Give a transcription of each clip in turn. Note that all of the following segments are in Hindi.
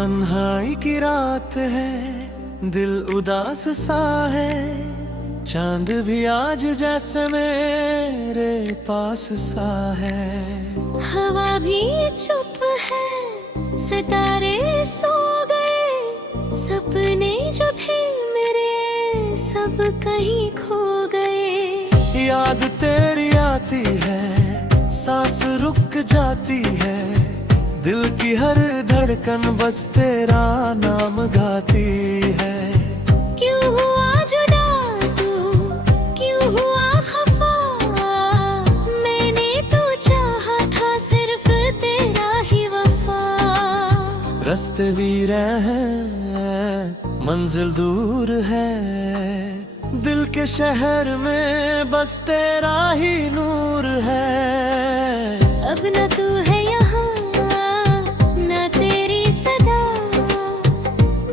तन्हाई की रात है, दिल उदास सा है। चांद भी आज जैसे मेरे पास सा है। हवा भी चुप है, सितारे सो गए। सपने जो थे मेरे सब कहीं खो गए। याद तेरी आती है, सांस रुक जाती है। दिल की हर धड़कन बस तेरा नाम गाती है। क्यों हुआ जुदा तू, क्यों हुआ खफा? मैंने तो चाहा था सिर्फ तेरा ही वफा। रास्ते वीरे हैं, मंजिल दूर है। दिल के शहर में बस तेरा ही नूर है। अब ना तू है यहाँ, ना तेरी सदा।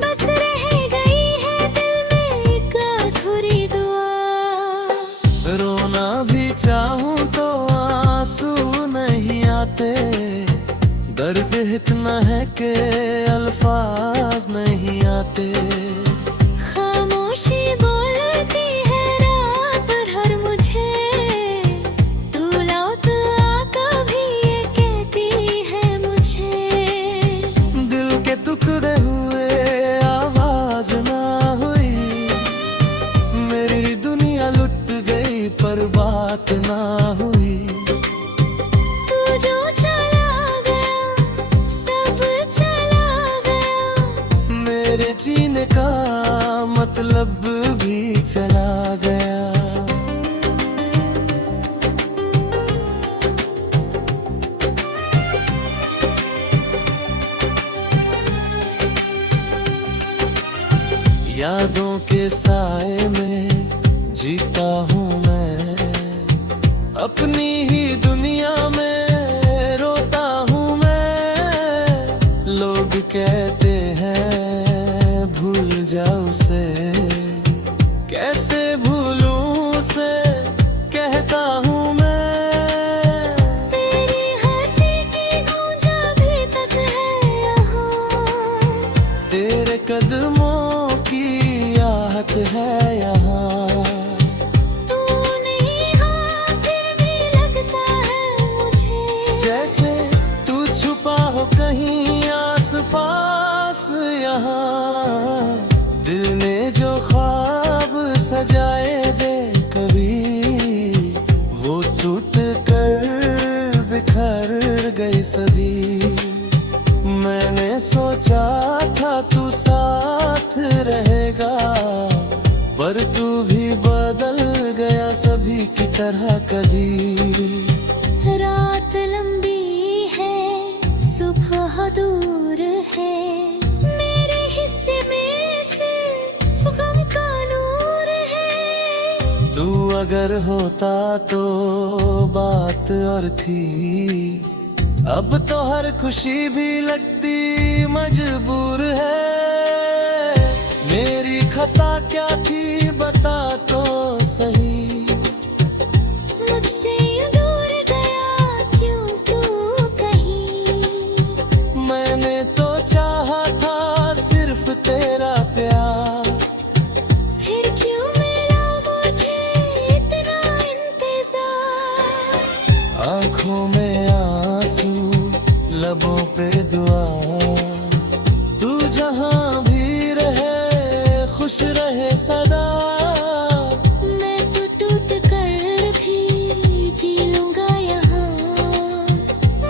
बस रह गई है दिल में एक अधूरी दुआ। रोना भी चाहूं तो आंसू नहीं आते। दर्द इतना है कि अल्फाज नहीं आते। खामोशी बोलती है रात भर मुझे। तू लौट आ कभी ये कहती है मुझे। दिल के टुकड़े हुए आवाज ना हुई। मेरी दुनिया लुट गई पर बात ना हुई। तू जो चला गया सब चला गया। मेरे जीने का मतलब भी चला गया। यादों के साए में जीता हूँ मैं। अपनी ही दुनिया में रोता हूँ मैं। लोग कहते हैं भूल जाओ उसे, कैसे भूलूं उसे कहता हूँ मैं। तेरी हंसी की गूंज अभी तक है यहाँ। तेरे कदमों की आहट है यहाँ। तू नहीं हाँ फिर भी लगता है मुझे। जैसे तू छुपा हो कहीं आस पास यहाँ। दिल ने जो ख्वाब सजाए दे कभी, वो टूट कर बिखर गई सभी। मैंने सोचा था तू साथ रहेगा, पर तू भी बदल गया सभी की तरह कभी। रात लंबी है, सुबह दूर है। मेरे हिस्से में सिर्फ गम का नूर है। तू अगर होता तो बात और थी। अब तो हर खुशी भी लगती मजबूर है। मेरी खता क्या थी बता तो सही। मुझसे यूं दूर गया क्यों तू कहीं। मैंने तो चाहा था सिर्फ तेरा प्यार। फिर क्यों मिला मुझे इतना इंतजार। आँखों में आंसू, लबों पे दुआ। तू जहाँ भी रहे खुश रहे सदा। मैं तो टूट कर भी जी लूंगा यहाँ।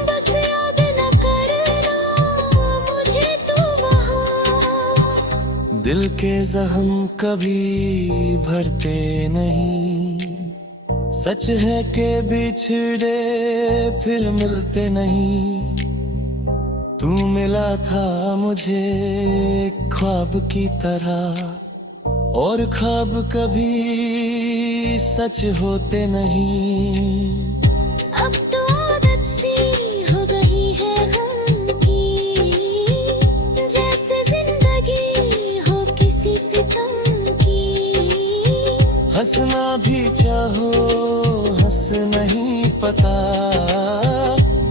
बस याद न करना मुझे तू वहाँ। दिल के जख्म कभी भरते नहीं। सच है कि बिछड़े फिर मिलते नहीं। तू मिला था मुझे ख्वाब की तरह, और ख्वाब कभी सच होते नहीं। अब तो आदत सी हो गई है गम की। जैसे जिंदगी हो किसी सितम की। हंसना भी चाहो हंस नहीं पता।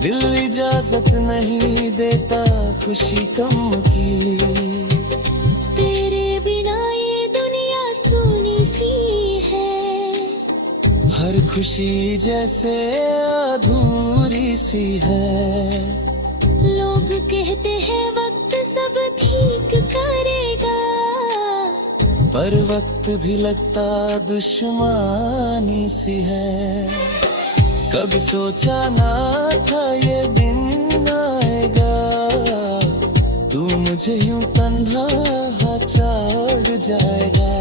दिल इजाजत नहीं देता खुशी कम की। तेरे बिना ये दुनिया सूनी सी है, हर खुशी जैसे अधूरी सी है। लोग कहते हैं वक्त सब ठीक करेगा, पर वक्त भी लगता दुश्मनी सी है। कभी सोचा ना था ये दिन आएगा, तू मुझे यूं तन्हा छोड़ जाएगा।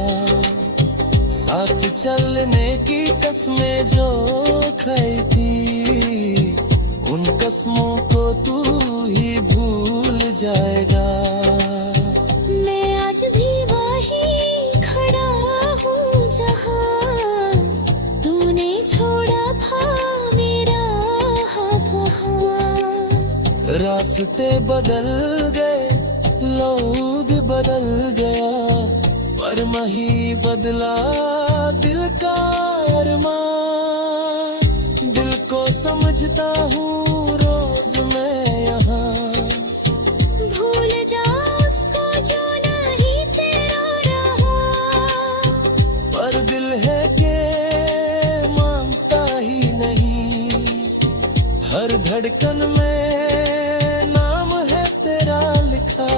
साथ चलने की कसमें जो खाई थी, उन कसमों को तू ही भूल जाएगा। मैं आज भी वहीं खड़ा हूँ जहाँ तूने छोड़ा था मेरा हाथ वहाँ। रास्ते बदल गए, लोग बदल गया, पर मही बदला दिल का अरमान। दिल को समझता हूँ रोज मैं यहाँ, भूल जा उसको जो नहीं तेरा रहा। पर दिल है के मानता ही नहीं। हर धड़कन में नाम है तेरा लिखा।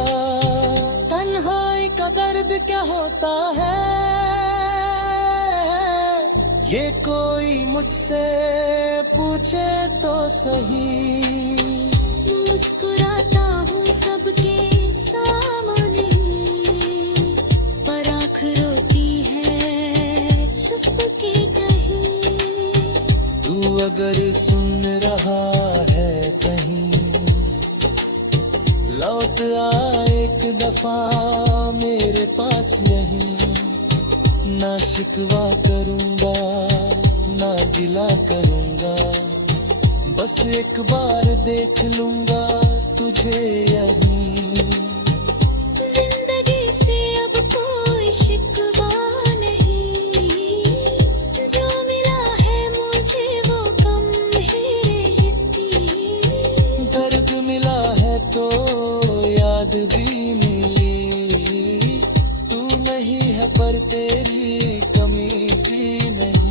तन्हाई का दर्द क्या होता है, ये कोई मुझसे पूछे तो सही। मुस्कुराता हूँ सबके सामने, पर आँख रोती है चुप के कहीं। तू अगर सुन रहा है कहीं, लौट आ एक दफा मेरे पास यहीं। ना शिकवा करूंगा ना गिला करूंगा, बस एक बार देख लूंगा तुझे यहीं। जिंदगी से अब कोई शिकवा नहीं, जो मिला है मुझे वो कम ही रहती। दर्द मिला है तो याद भी मिली, तू नहीं है पर तेरी कमी भी नहीं।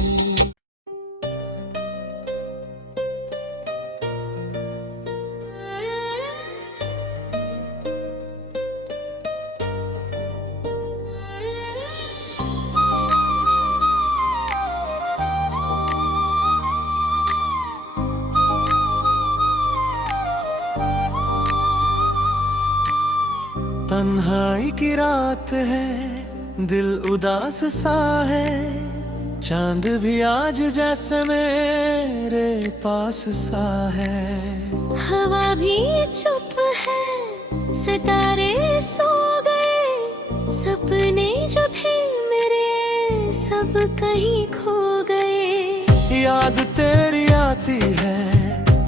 तन्हाई की रात है, दिल उदास सा है, चांद भी आज जैसे मेरे पास सा है। हवा भी चुप है, सितारे सो गए, सपने जो थे मेरे सब कहीं खो गए। याद तेरी आती है,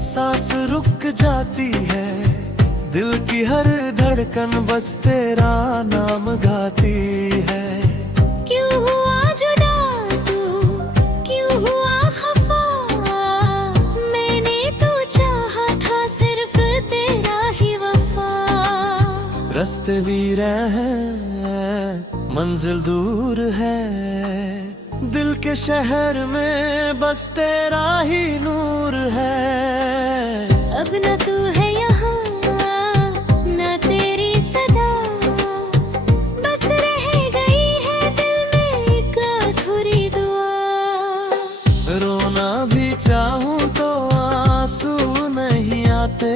सांस रुक जाती है, दिल की हर धड़कन बस तेरा नाम गाती है। क्यों हुआ जुदा तू, क्यों हुआ खफा, मैंने तो चाहा था सिर्फ तेरा ही वफा। रास्ते वीर हैं, मंजिल दूर है, दिल के शहर में बस तेरा ही नूर है। अब न तू है यहाँ न तेरी सदा, बस रह गई है दिल में एक अधूरी दुआ। रोना भी चाहूं तो आंसू नहीं आते,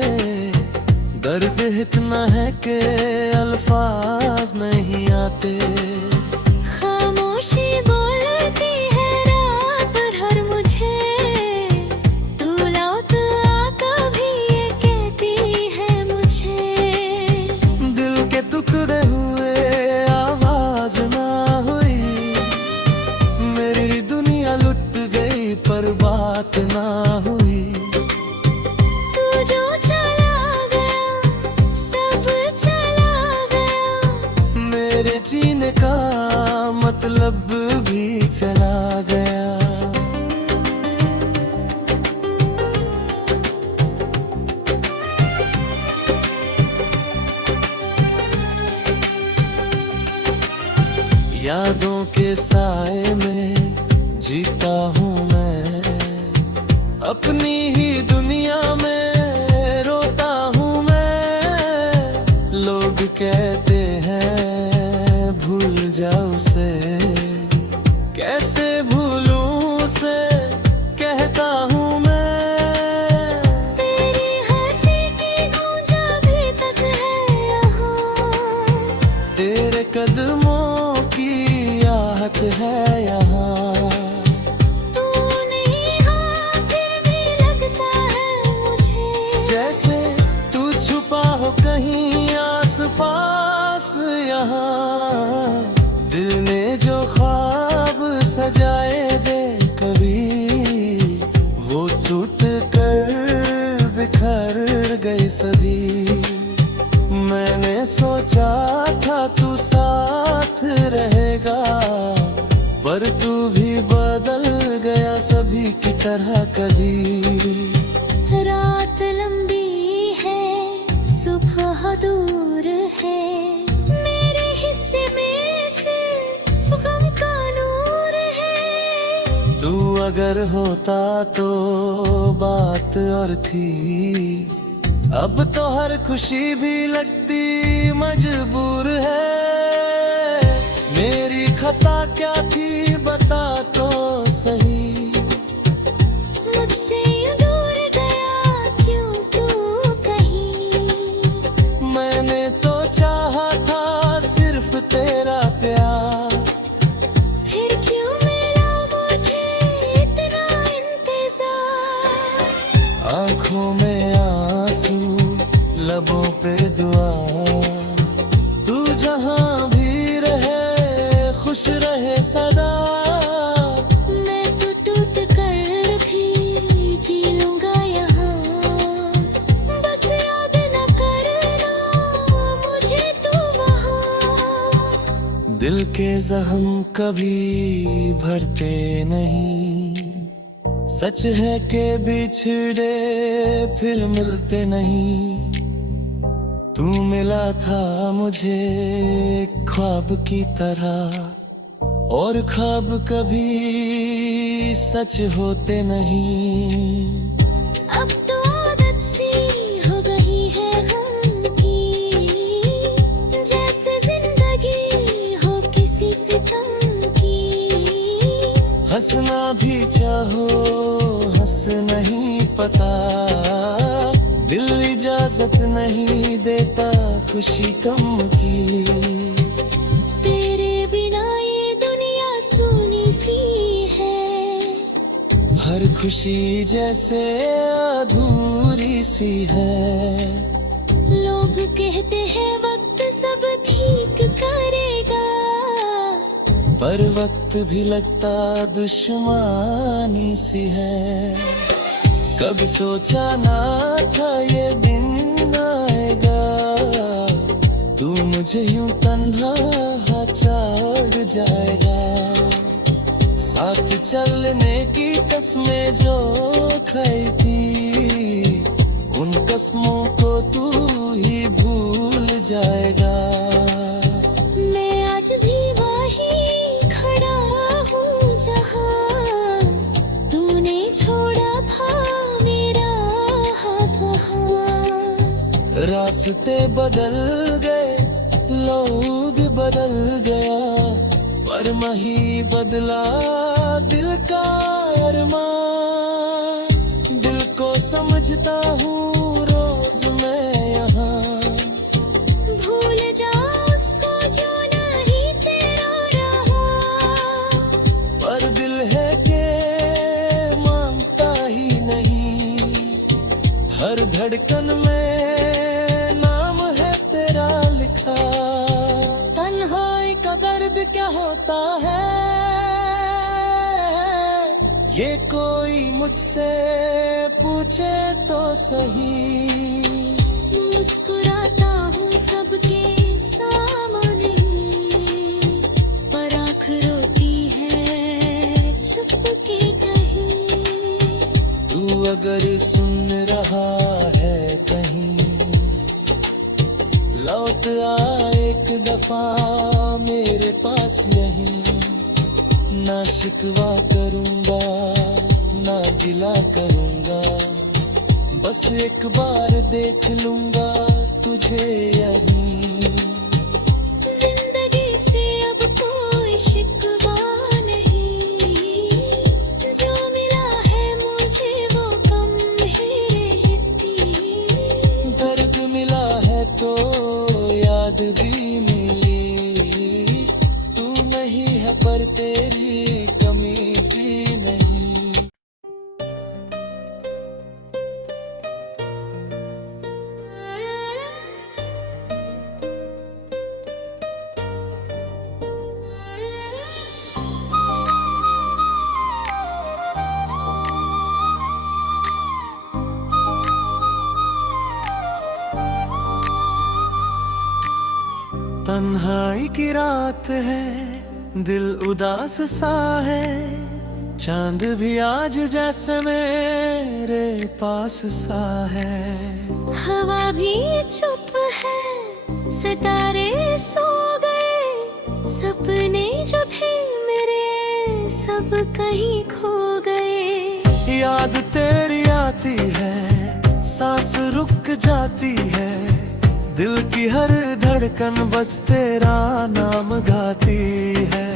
दर्द इतना है कि अल्फाज नहीं आते। खामोशी बोलती है रात भर मुझे, तू लौट आ कभी ये कहती है मुझे। दिल के टुकड़े हुए आवाज ना हुई, मेरी दुनिया लुट गई पर बात ना हुई। तू जो चला गया सब चला गया, मेरे जीने का मतलब भी चला गया। यादों के साए में जीता हूँ मैं, अपनी ही दुनिया में रोता हूँ मैं। लोग कहते हैं भूल जाओ उसे, कैसे भूलूं उसे कहता हूँ मैं। तेरी हंसी की गूंज अभी तक है यहाँ, तेरे कदमों की आहट है यहाँ। तू नहीं हाँ फिर भी लगता है मुझे, जैसे तू छुपा हो कहीं आस पास यहाँ। दिल ने जो ख्वाब सजाए दे कभी, वो टूट कर बिखर गई सभी। मैंने सोचा था तू साथ रहेगा, पर तू भी बदल गया सभी की तरह कभी। रात लंबी है सुबह दूर है, मेरे हिस्से में सिर्फ गम का नूर है। तू अगर होता तो बात और थी, अब तो हर खुशी भी लगती मजबूर है। मेरी खता क्या थी बता तो सही, मुझसे यूं दूर गया क्यों तू कहीं। मैंने तो चाहा था सिर्फ तेरा प्यार, फिर क्यों मिला मुझे इतना इंतजार। आँखों में आंसू लबों पे दुआ, तू जहाँ भी रहे खुश रहे सदा। मैं तो टूट कर भी जी लूंगा यहाँ, बस याद न करना मुझे तू वहाँ। दिल के जख्म कभी भरते नहीं, सच है कि बिछड़े फिर मिलते नहीं। तू मिला था मुझे एक ख्वाब की तरह, और ख्वाब कभी सच होते नहीं। अब तो आदत सी हो गई है गम की, जैसे जिंदगी हो किसी सितम की। हंसना भी चाहो हंस नहीं पता, दिल इजाजत नहीं देता खुशी कम की। तेरे बिना ये दुनिया सूनी सी है, हर खुशी जैसे अधूरी सी है। लोग कहते हैं वक्त सब ठीक करेगा, पर वक्त भी लगता दुश्मनी सी है। कभी सोचा ना था ये दिन आएगा, तू मुझे यूं तन्हा छोड़ जाएगा। साथ चलने की कसमें जो खाई थी, उन कसमों को तू ही भूल जाएगा। मैं आज भी वही खड़ा हूँ जहाँ तूने छोड़ा था मेरा हाथ वहाँ। रास्ते बदल गए, लोग बदल गया, पर मही बदला दिल का अरमान। दिल को समझता हूँ रोज मैं यहाँ, भूल जा उसको जो नहीं तेरा रहा। पर दिल है के मानता ही नहीं। हर धड़कन में नाम है तेरा लिखा। तन्हाई का दर्द क्या होता है, ये कोई मुझसे पूछे तो सही। मुस्कुराता हूँ सबके सामने, पर आँख रोती है चुप के कहीं। तू अगर सुन रहा है कहीं, लौट आ एक दफा मेरे पास यहीं। ना शिकवा करूंगा ना गिला करूंगा, बस एक बार देख लूंगा तुझे यहीं। जिंदगी से अब कोई शिकवा नहीं, जो मिला है मुझे वो कम ही रहती। दर्द मिला है तो याद भी मिली, तू नहीं है पर तेरी कमी भी नहीं। तन्हाई की रात है, दिल उदास सा है, चांद भी आज जैसे मेरे पास सा है। हवा भी चुप है, सितारे सो गए, सपने जो थे मेरे सब कहीं खो गए। याद तेरी आती है, सांस रुक जाती है, दिल की हर धड़कन बस तेरा नाम गाती है।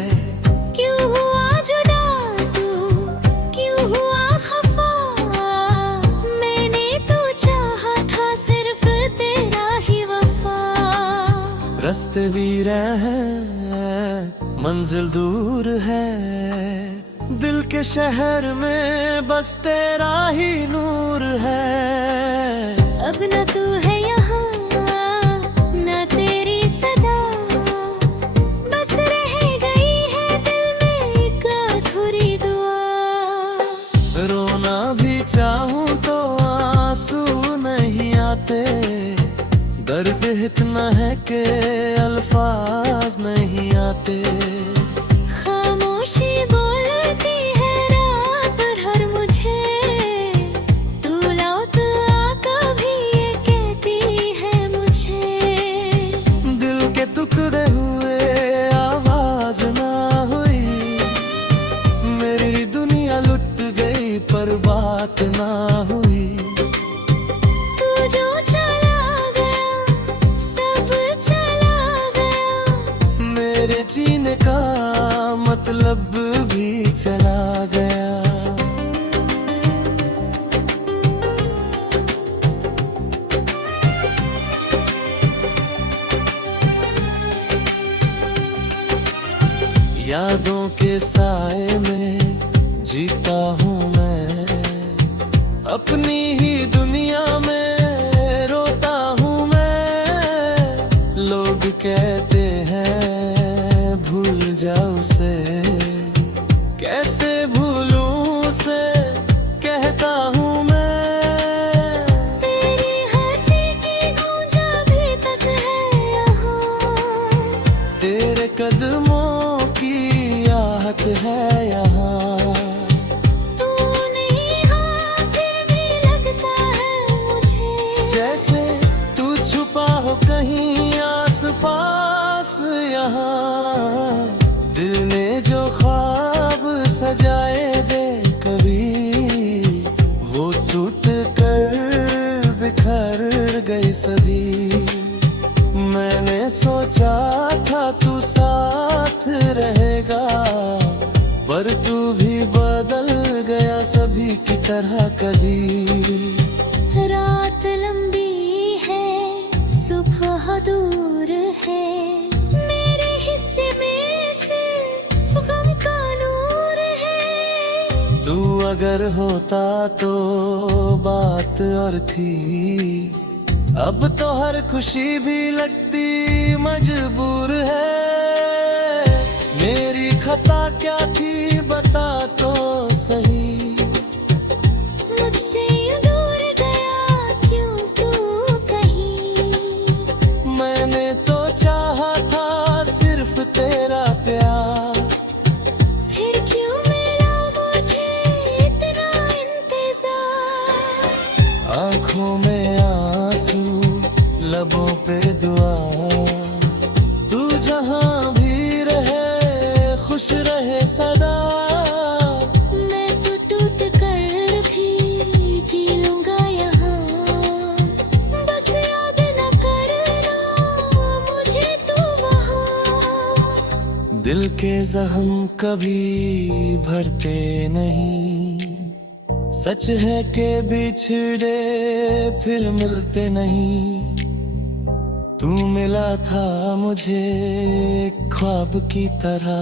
क्यों हुआ जुदा तू, क्यों हुआ खफा, मैंने तो चाहा था सिर्फ तेरा ही वफा। रास्ते वीर हैं, मंजिल दूर है, दिल के शहर में बस तेरा ही नूर है। अब न तू है यहाँ ना तेरी सदा, बस रह गई है दिल में एक अधूरी दुआ। रोना भी चाहूं तो आंसू नहीं आते, दर्द इतना है कि अल्फाज नहीं आते। खामोशी बोलती है रात भर मुझे, तू लौट आ कभी ये कहती है मुझे। दिल के टुकड़े हुए आवाज ना हुई, मेरी दुनिया लुट गई पर बात ना हुई। तू जो चला गया सब चला गया, मेरे जीने का मतलब भी चला गया। यादों के साए में जीता हूँ मैं, अपनी ही दुनिया में रोता हूँ मैं। लोग कहते हैं भूल जाओ उसे, कैसे भूलूं उसे कहता हूँ मैं। तेरी हंसी की गूंज अभी तक है यहाँ, तेरे कदमों की आहट है यहाँ। तू नहीं हाँ फिर भी लगता है मुझे, जैसे तू छुपा हो कहीं आस पास यहाँ। दिल ने जो ख्वाब सजाए दे कभी, वो टूट कर बिखर गई सभी। मैंने सोचा था तू साथ रहेगा, पर तू भी बदल गया सभी की तरह कभी। रात लंबी है सुबह दूर है, मेरे हिस्से में सिर्फ गम का नूर है। तू अगर होता तो बात और थी, अब तो हर खुशी भी लगती मजबूर है। मेरी खता क्या थी बता तो सही, मुझसे यूं दूर गया क्यों तू कहीं। मैंने तो चाहा था सिर्फ तेरा प्यार, फिर क्यों मिला मुझे इतना इंतजार। आँखों में आंसू लबों पे दुआ, तू जहाँ भी रहे खुश रहे सदा। जख्म कभी भरते नहीं, सच है कि बिछड़े फिर मिलते नहीं। तू मिला था मुझे एक ख्वाब की तरह,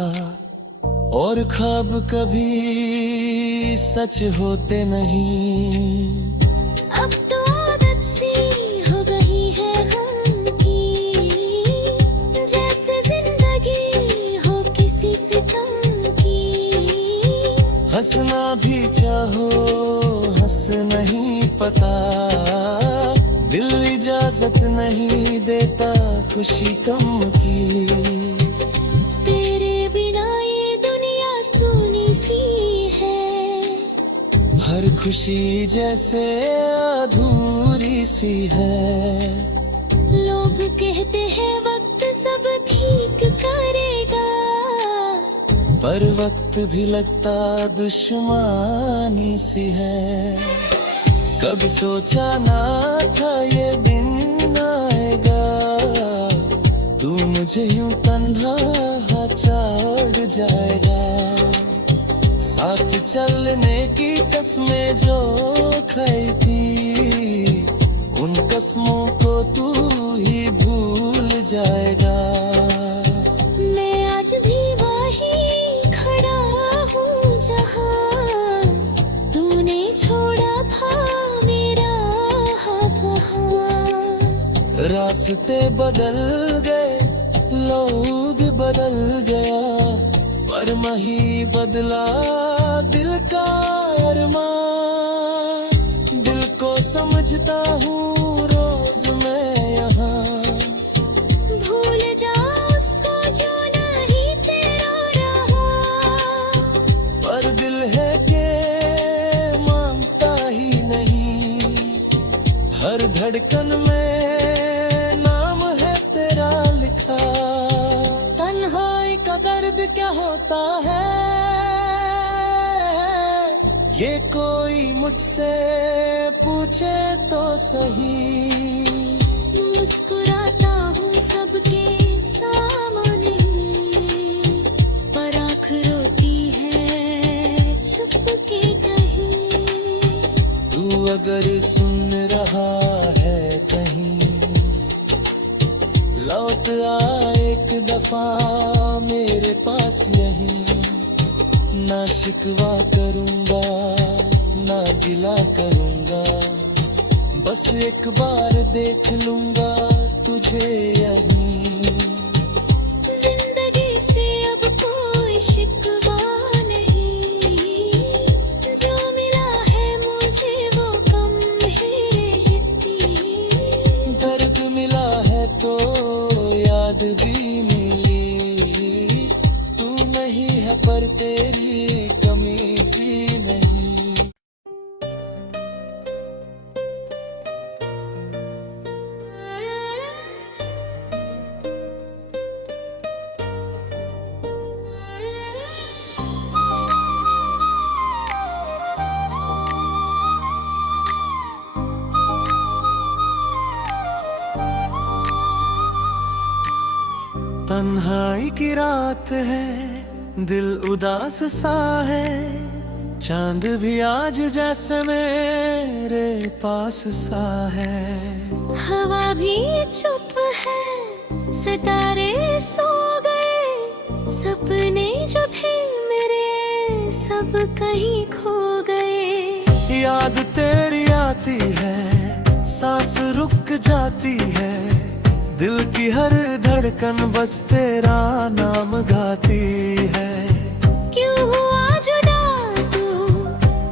और ख्वाब कभी सच होते नहीं। अब तो आदत सी हो गई है गम की, जैसे जिंदगी हो किसी सितम की। हंसना भी चाहो हंस नहीं पता, दिल इजाजत नहीं देता खुशी कम की। तेरे बिना ये दुनिया सूनी सी है, हर खुशी जैसे अधूरी सी है। लोग कहते हैं वक्त सब ठीक करेगा, पर वक्त भी लगता दुश्मनी सी है। कभी सोचा ना था ये दिन आएगा, तू मुझे यूं तन्हा छोड़ जाएगा। साथ चलने की कसमें जो खाई थी, उन कसमों को तू ही भूल जाएगा। मैं आज भी वहीं खड़ा हूँ जहाँ तूने छोड़ा था मेरा हाथ वहाँ। रास्ते बदल गए, लोग बदल गया, पर मही बदला दिल का अरमान। दिल को समझता हूँ रोज मैं यहाँ, भूल जा उसको जो नहीं तेरा रहा। पर दिल है के मानता ही नहीं। हर धड़कन में नाम है तेरा लिखा। तन्हाई का दर्द क्या होता है, ये कोई मुझसे पूछे तो सही। मुस्कुराता हूँ सबके सामने, पर आँख रोती है चुप के कहीं। तू अगर सुन रहा है कहीं, लौट आ एक दफा मेरे पास यहीं। ना शिकवा करूंगा ना गिला करूंगा, बस एक बार देख लूंगा तुझे यहीं। जिंदगी से अब कोई शिकवा नहीं, जो मिला है मुझे वो कम है रहती। दर्द मिला है तो याद भी मिली, तू नहीं है पर तेरी कमी भी नहीं। तन्हाई की रात है, दिल उदास सा है, चांद भी आज जैसे मेरे पास सा है। हवा भी चुप है, सितारे सो गए, सपने जो थे मेरे सब कहीं खो गए। याद तेरी आती है, सांस रुक जाती है, दिल की हर धड़कन बस तेरा नाम गाती है। क्यों हुआ जुदा तू,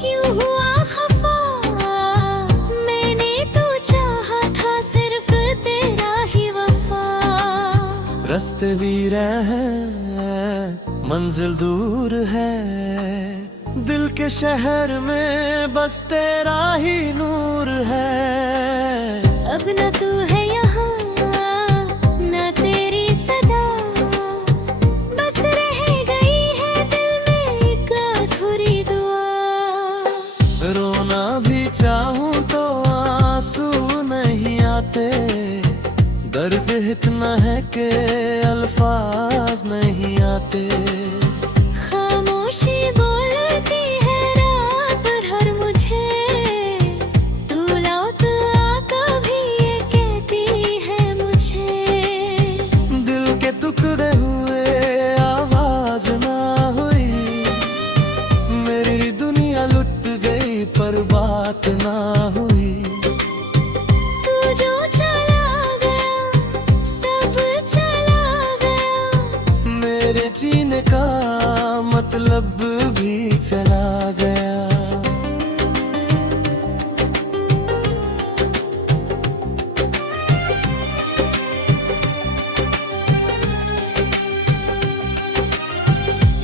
क्यों हुआ खफा, मैंने तो चाहा था सिर्फ तेरा ही वफा। रास्ते वीर हैं, मंजिल दूर है, दिल के शहर में बस तेरा ही नूर है। अब न तू है यहाँ न तेरी सदा, बस रह गई है दिल में एक अधूरी दुआ। रोना भी चाहूं तो आंसू नहीं आते, दर्द इतना है कि अल्फाज नहीं आते। खामोशी बोलती है रात भर मुझे, तू लौट आ कभी ये कहती है मुझे। दिल के टुकड़े हुए आवाज ना हुई, मेरी दुनिया लुट गई पर बात ना हुई। तू जो चला गया सब चला गया, मेरे जीने का मतलब भी चला गया।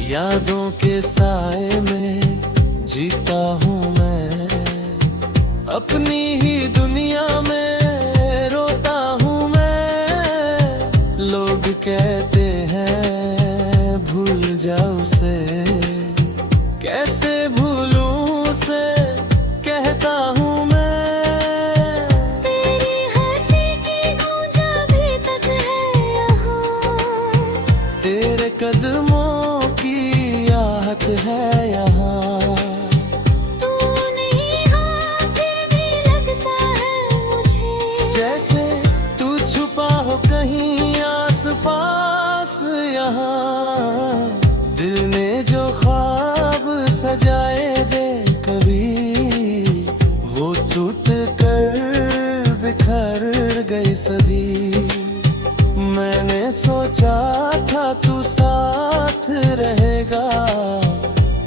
यादों के साए में जीता हूँ मैं, अपनी ही दुनिया में रोता हूँ मैं। लोग कहते हैं भूल जाओ उसे, कैसे भूलूं उसे कहता हूँ मैं। तेरी हंसी की गूंज अभी तक है यहाँ, तेरे कदमों की आहट है यहाँ। तू नहीं हाँ फिर भी लगता है मुझे, जैसे तू छुपा हो कहीं आस पास यहाँ। दिल ने जो ख्वाब सजाए दे कभी, वो टूट कर बिखर गई सदी। मैंने सोचा था तू साथ रहेगा,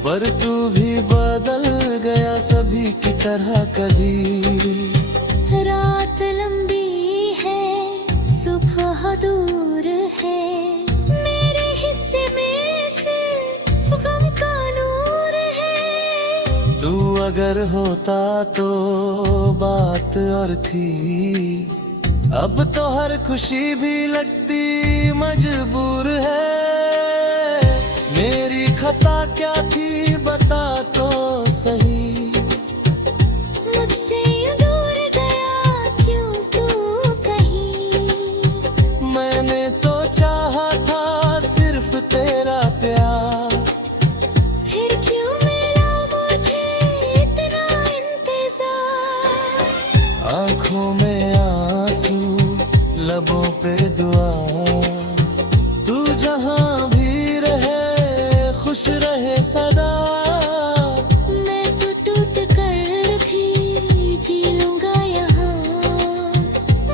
पर तू भी बदल गया सभी की तरह कभी। रात लंबी है सुबह दूर है, मेरे हिस्से में सिर्फ गम का नूर है। तू अगर होता तो बात और थी, अब तो हर खुशी भी लगती मजबूर है। मेरी खता क्या थी बता तो सही, मुझसे यूं दूर गया क्यों तू कहीं। मैंने तो चाहा था सिर्फ तेरा प्यार, फिर क्यों मिला मुझे इतना इंतजार। आंखों में आंसू लबों पे दुआ, तू जहां भी रहे खुश रहे सदा। मैं तो टूट कर भी जी लूंगा यहाँ,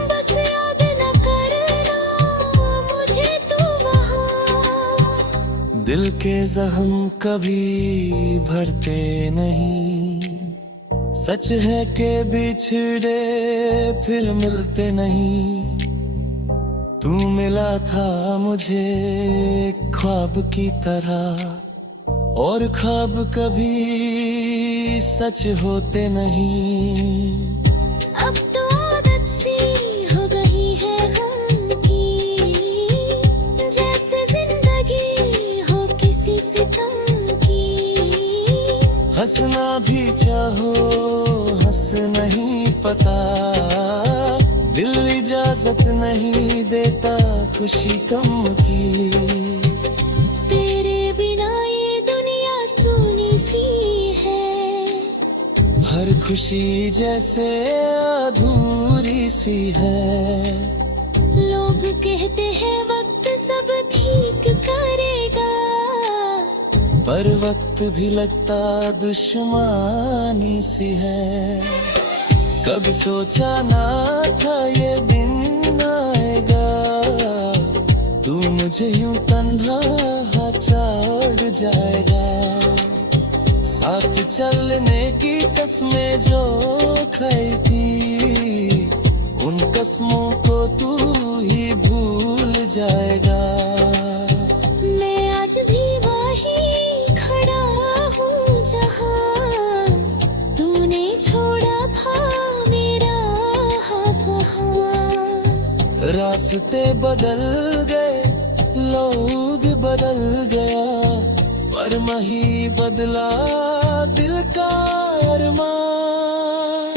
बस याद न करना मुझे तू वहाँ। दिल के जख्म कभी भरते नहीं, सच है कि बिछड़े फिर मिलते नहीं। तू मिला था मुझे एक ख्वाब की तरह, और ख्वाब कभी सच होते नहीं। अब तो आदत सी हो गई है गम की, जैसे जिंदगी हो किसी सितम की। हंसना भी चाहो हंस नहीं पता, दिल इजाजत नहीं देता खुशी कम की। तेरे बिना ये दुनिया सूनी सी है, हर खुशी जैसे अधूरी सी है। लोग कहते हैं वक्त सब ठीक करेगा, पर वक्त भी लगता दुश्मनी सी है। कभी सोचा ना था ये दिन आएगा, तू मुझे यूं तन्हा छोड़ जाएगा। साथ चलने की कसमें जो खाई थी, उन कसमों को तू ही भूल जाएगा। मैं आज भी वही खड़ा हूँ जहाँ तूने छोड़ा था मेरा हाथ वहाँ। रास्ते बदल गए, लोग बदल गया, पर मही बदला दिल का अरमान।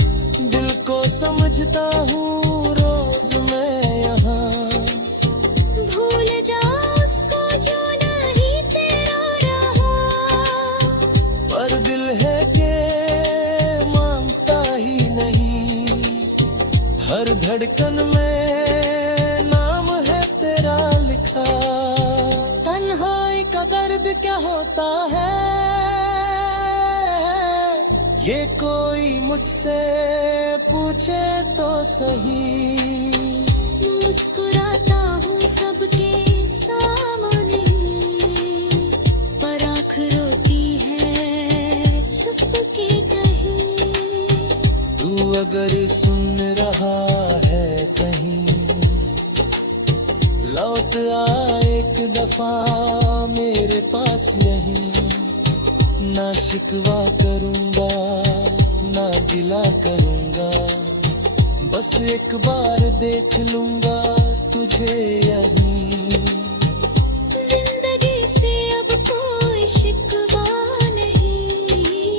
दिल को समझता हूँ रोज मैं यहाँ, भूल जा उसको जो नहीं तेरा रहा। धड़कन में नाम है तेरा लिखा। तन्हाई का दर्द क्या होता है, ये कोई मुझसे पूछे तो सही। मुस्कुराता हूँ सबके सामने, पर आँख रोती है चुपके कहीं। तू अगर सुन रहा है कहीं, लौट आ एक दफा मेरे पास यहीं। ना शिकवा करूंगा ना गिला करूंगा, बस एक बार देख लूंगा तुझे यहीं। जिंदगी से अब कोई शिकवा नहीं,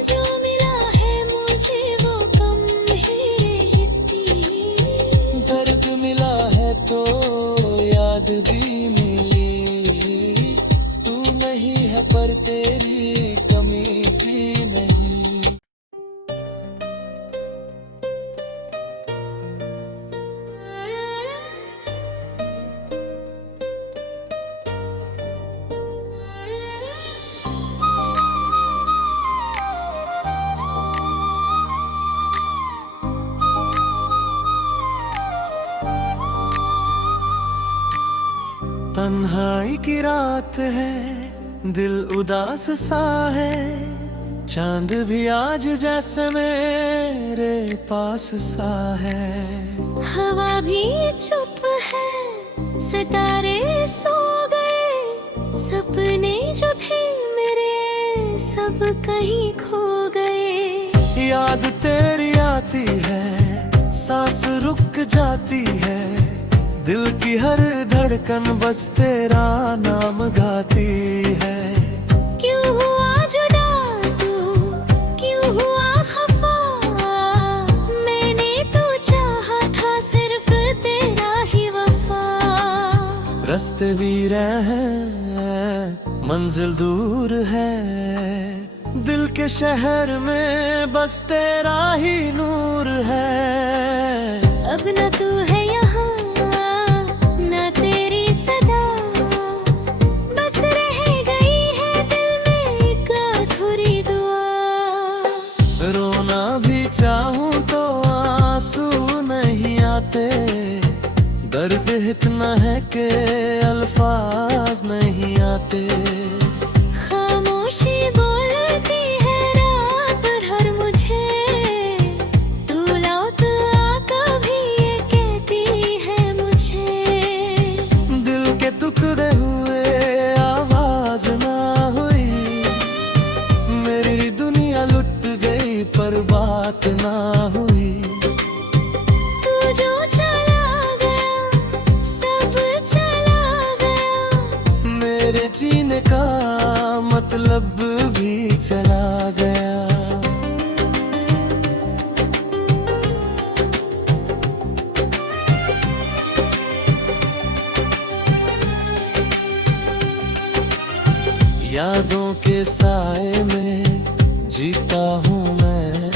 जो मिला है मुझे वो कम ही रहती। दर्द मिला है तो याद भी मिली, तू नहीं है पर तेरी कमी भी नहीं। तन्हाई की रात है, दिल उदास सा है, चांद भी आज जैसे मेरे पास सा है। हवा भी चुप है, सितारे सो गए, सपने जो थे मेरे सब कहीं खो गए। याद तेरी आती है, सांस रुक जाती है, दिल की हर धड़कन बस तेरा नाम गाती है। क्यों हुआ जुदा तू, क्यों हुआ खफा, मैंने तो चाहा था सिर्फ तेरा ही वफा। रास्ते वीर हैं, मंजिल दूर है, दिल के शहर में बस तेरा ही नूर है। अब ना तू है यहाँ ना तेरी सदा, बस रह गई है दिल में एक अधूरी दुआ। रोना भी चाहूं तो आंसू नहीं आते, दर्द इतना है कि अल्फाज नहीं आते। खामोशी बोलती है रात भर मुझे, तू लौट आ कभी ये कहती है मुझे। दिल के टुकड़े हुए आवाज ना हुई, मेरी दुनिया लुट गई पर बात ना हुई। तू जो चला गया सब चला गया, मेरे जीने का मतलब भी चला गया। यादों के साए में जीता हूँ मैं,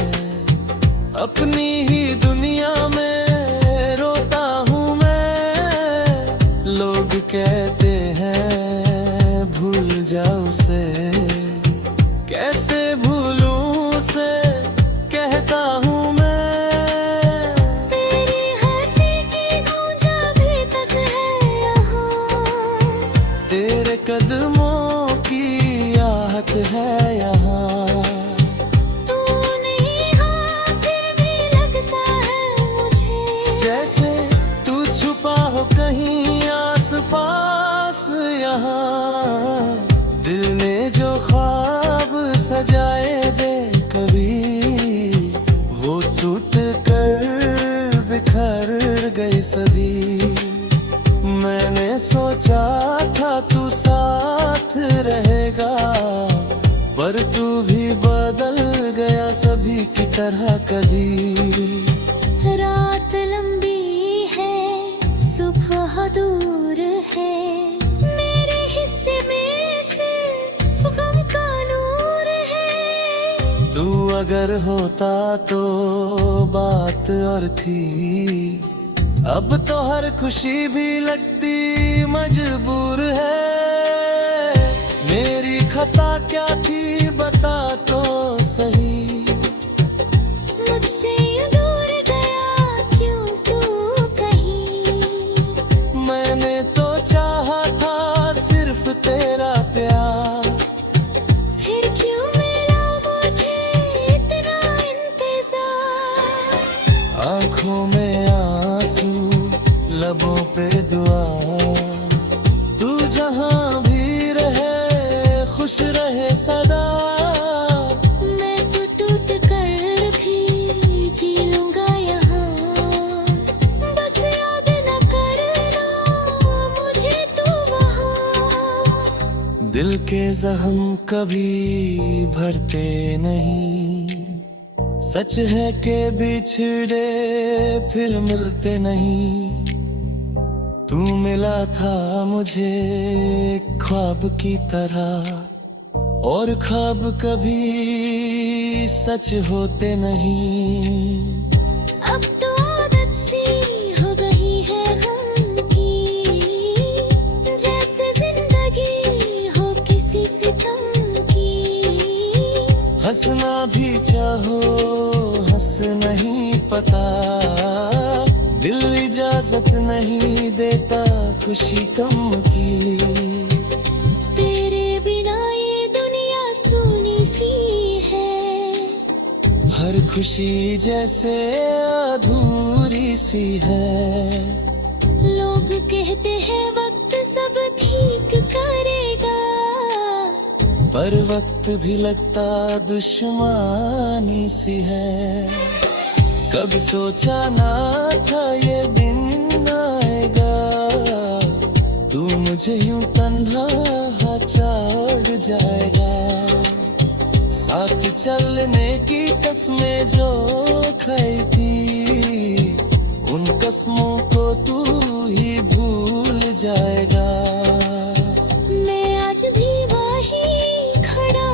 अपनी ही दुनिया में रोता हूँ मैं। लोग कहते हैं भूल जाओ उसे, कैसे भूलूं उसे कहता हूँ मैं। तेरी हंसी की गूंज अभी तक है यहाँ, तेरे कदमों की आहट है यहाँ। तू नहीं हाँ फिर भी लगता है मुझे, जैसे तू छुपा हो कहीं आस पास यहाँ। दिल ने जो ख्वाब सजाए दे कभी, वो टूट कर बिखर गई सभी। मैंने सोचा था तू साथ रहेगा, पर तू भी बदल गया सभी की तरह कभी। रात लंबी है सुबह दूर है, मेरे हिस्से में सिर्फ गम का नूर है। तू अगर होता तो बात और थी, अब तो हर खुशी भी लगती मजबूर है। मेरी खता क्या थी बता तो सही, मुझसे यूं दूर गया क्यों तू कहीं। मैंने तो चाहा था सिर्फ तेरा प्यार, फिर क्यों मिला मुझे इतना इंतजार। आंखों में आंसू लबों पे दुआ, तू जहां भी रहे खुश रहे सदा। मैं तो टूट कर भी जी लूंगा यहाँ, बस याद न करना मुझे तू वहाँ। दिल के जख्म कभी भरते नहीं, सच है कि बिछड़े फिर मिलते नहीं। तू मिला था मुझे एक ख्वाब की तरह, और ख्वाब कभी सच होते नहीं। अब तो आदत सी हो गई है गम की, जैसे जिंदगी हो किसी सितम की। हंसना भी चाहो हंस नहीं पता, दिल इजाजत नहीं देता खुशी गम की। तेरे बिना ये दुनिया सूनी सी है, हर खुशी जैसे अधूरी सी है। लोग कहते हैं वक्त सब ठीक करेगा, पर वक्त भी लगता दुश्मनी सी है। कभी सोचा ना था ये दिन आएगा, तू मुझे यूं तन्हा छोड़ जाएगा। साथ चलने की कसमें जो खाई थी, उन कसमों को तू ही भूल जाएगा। मैं आज भी वही खड़ा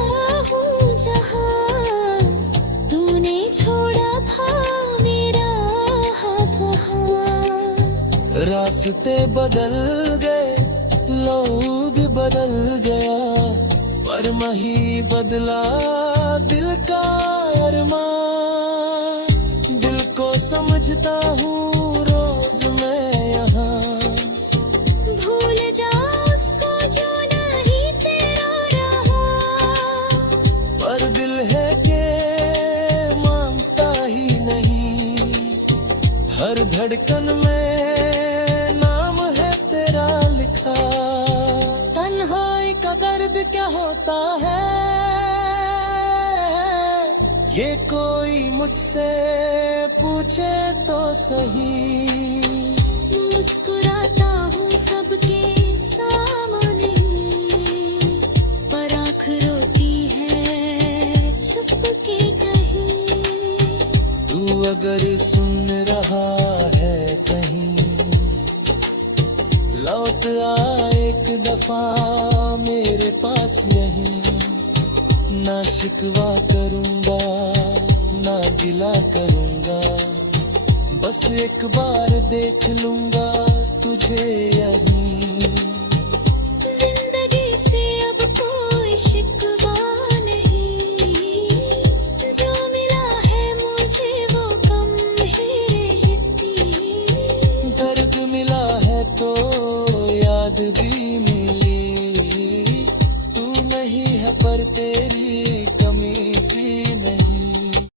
हूँ जहाँ तूने छोड़ा था मेरा हाथ वहाँ। रास्ते बदल गए लौद बदल गया, पर मही बदला दिल का अरमान। दिल को समझता हूँ रोज मैं यहाँ, भूल जा उसको जो नहीं तेरा रहा। पर दिल है के मानता ही नहीं। हर धड़कन में नाम है तेरा लिखा। तन्हाई का दर्द क्या होता है, ये कोई मुझसे पूछे तो सही। मुस्कुराता हूँ सबके सामने, पर आँख रोती है चुप के कहीं। तू अगर सुन रहा है कहीं, लौट आ एक दफा मेरे पास यहीं। ना शिकवा करूंगा ना गिला करूंगा, बस एक बार देख लूंगा तुझे यहीं।